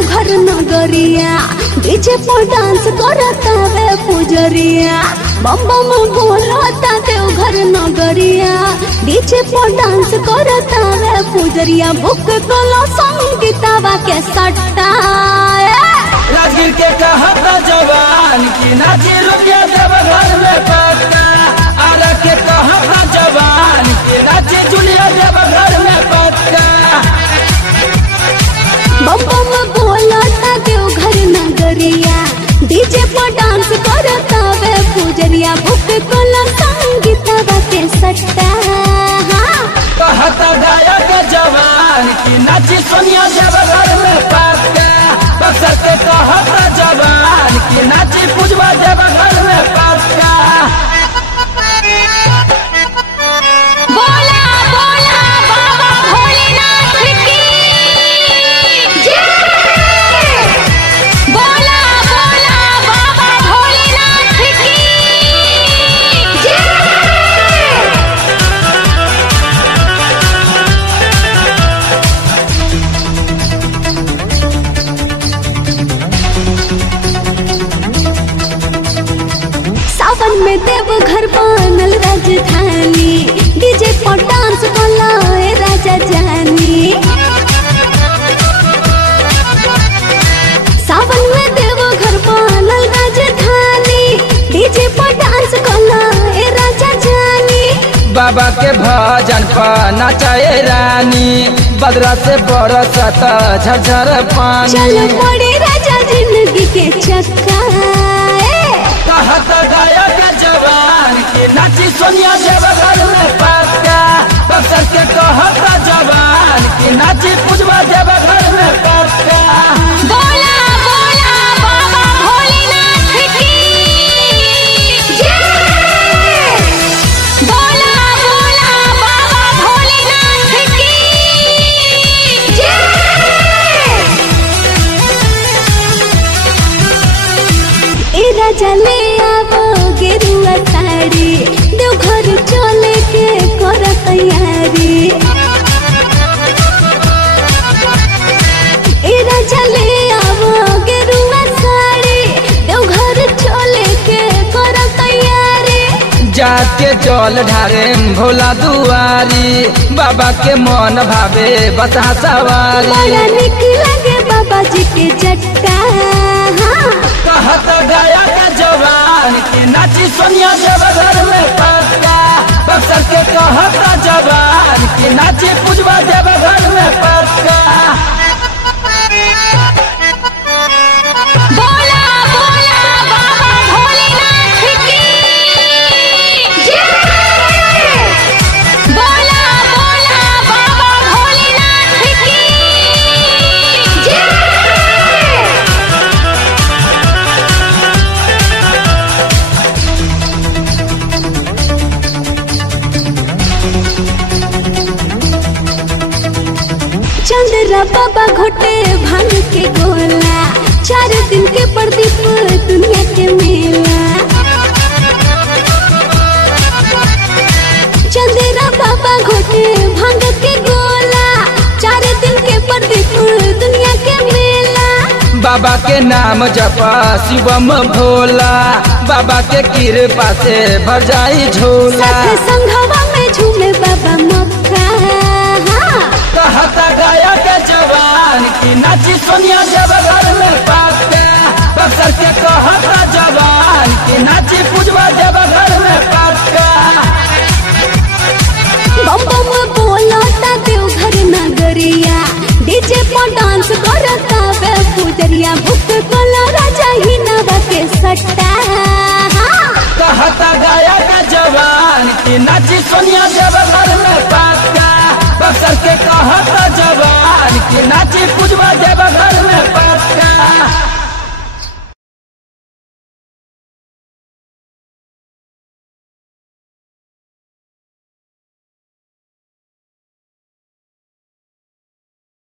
देवघर नगरिया, डीजे पर डांस करता वे पुजरिया। बम बम बोलता देवघर नगरिया, डीजे पर डांस करता वे पुजरिया। बुक कलो संगीतवा के सट्टा राजगीर के कहता जवान की नाची रुपया देवघर में पक्का। आरा के कहता जवान की नाची जुलिया देवघर में पक्का। बम बम बोलता देवघर नगरिया, डीजे पर डांस करता वे पुजरिया। बुक कलो संगीतवा के सट्टा कहता गायक जवान की नाची सोनिया देवघर में पक्का। बक्सर के कहता जवान की नाची पुजवा देवघर में पक्का। बोला बोला बाबा भोलेनाथ की जय। बोला बोला बाबा भोलेनाथ की जय। सावन में देवघर बनल राजधानी, डीजे पर डांस कलाए राजा जानी। सावन में देवघर बनल राजधानी, डीजे पर डांस कलाए राजा जानी। बाबा के भजन पर नचाए रानी, बदरा से बरसत झरझर पानी। चलो पड़े राजा जिंदगी के चक्का कहता गायक जवान की नाची सोनिया देवघर में पक्का। बक्सर के कहता जवान की नाची पुजवा देवघर में पक्का। बोला बोला बाबा भोलेनाथ की जय। बोला बोला बाबा भोलेनाथ की जय। ए राजा ले आवो गेरुआ साड़ी, देवघर चले के कर तैयारी। ए राजा ले आवो गेरुआ साड़ी, देवघर चले के कर तैयारी। जाके जल ढारे भोला दुआरी, बाबा के मन भावे बता सवारी। बड़ा निक लगे बाबा जी के जट्टा कहता गायक जवान की नाची सोनिया देवघर में पक्का। बक्सर के कहता जवान की नाची पुजवा देवघर में पक्का। बोला बोला बाबा भोलेनाथ की जय। बोला बोला बाबा भोलेनाथ की जय। चंद्रा बाबा घोटे भांग के गोला, 4 दिन के प्रदीप दुनिया के मेला। चंद्रा बाबा घोटे भांग के गोला, 4 दिन के प्रदीप दुनिया के मेला। बाबा के नाम जपा शिवम भोला, बाबा के कृपा से भर जाई झोला। साथ संघवा में झूमे बाबा मक्का कहता गायक जवान की नाची सोनिया देवघर में पक्का। बक्सर के कहता जवान की नाची पुजवा देवघर में पक्का। बम बम बोलता देवघर नगरिया, डीजे पर डांस करता वे पुजरिया। भूख कला राजा ही नवा के सट्टा कहता गायक जवान की नाची सोनिया देवघर